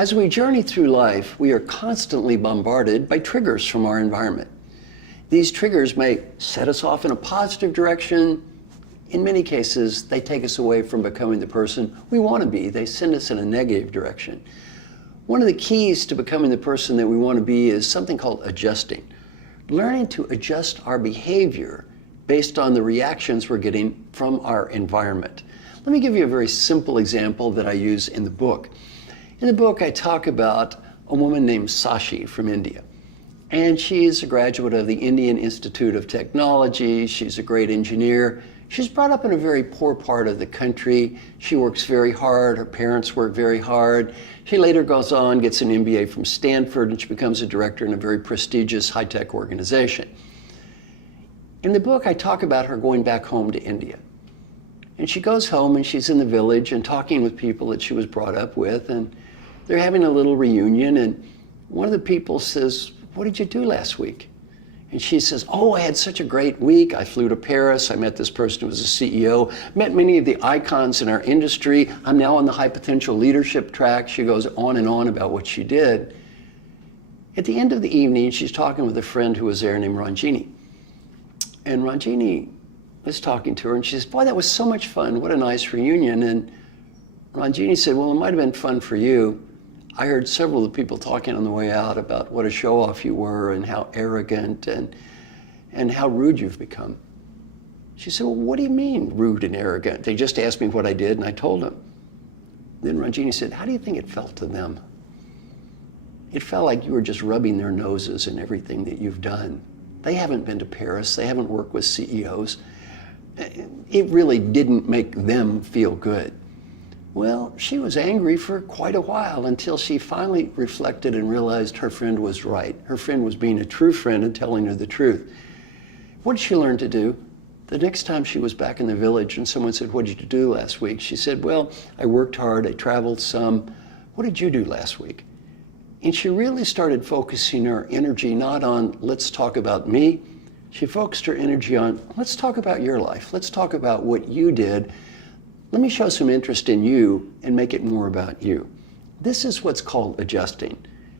As we journey through life, we are constantly bombarded by triggers from our environment. These triggers may set us off in a positive direction. In many cases, they take us away from becoming the person we want to be. They send us in a negative direction. One of the keys to becoming the person that we want to be is something called adjusting. Learning to adjust our behavior based on the reactions we're getting from our environment. Let me give you a very simple example that I use in the book. In the book, I talk about a woman named Sashi from India. And she's a graduate of the Indian Institute of Technology. She's a great engineer. She's brought up in a very poor part of the country. She works very hard. Her parents work very hard. She later goes on, gets an MBA from Stanford, and she becomes a director in a very prestigious high-tech organization. In the book, I talk about her going back home to India. And she goes home and she's in the village and talking with people that she was brought up with, and they're having a little reunion, and one of the people says, "What did you do last week?" And she says, "Oh, I had such a great week. I flew to Paris. I met this person who was a CEO, met many of the icons in our industry. I'm now on the high potential leadership track." She goes on and on about what she did. At the end of the evening, she's talking with a friend who was there named Ranjini. And Ranjini was talking to her, and she says, "Boy, that was so much fun. What a nice reunion." And Ranjini said, "Well, it might have been fun for you. I heard several of the people talking on the way out about what a show-off you were and how arrogant and how rude you've become." She said, "Well, what do you mean rude and arrogant? They just asked me what I did and I told them." Then Ranjini said, "How do you think it felt to them?" It felt like you were just rubbing their noses in everything that you've done. They haven't been to Paris. They haven't worked with CEOs. It really didn't make them feel good. Well, she was angry for quite a while until she finally reflected and realized her friend was right. Her friend was being a true friend and telling her the truth. What did she learn to do? The next time she was back in the village and someone said, "What did you do last week?" She said, "Well, I worked hard, I traveled some. What did you do last week?" And she really started focusing her energy not on, "Let's talk about me." She focused her energy on, "Let's talk about your life. Let's talk about what you did. Let me show some interest in you and make it more about you." This is what's called adjusting.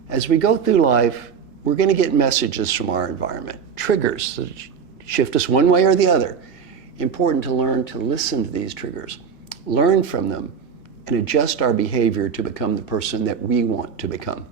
As we go through life, we're going to get messages from our environment, triggers that shift us one way or the other. Important to learn to listen to these triggers, learn from them, and adjust our behavior to become the person that we want to become.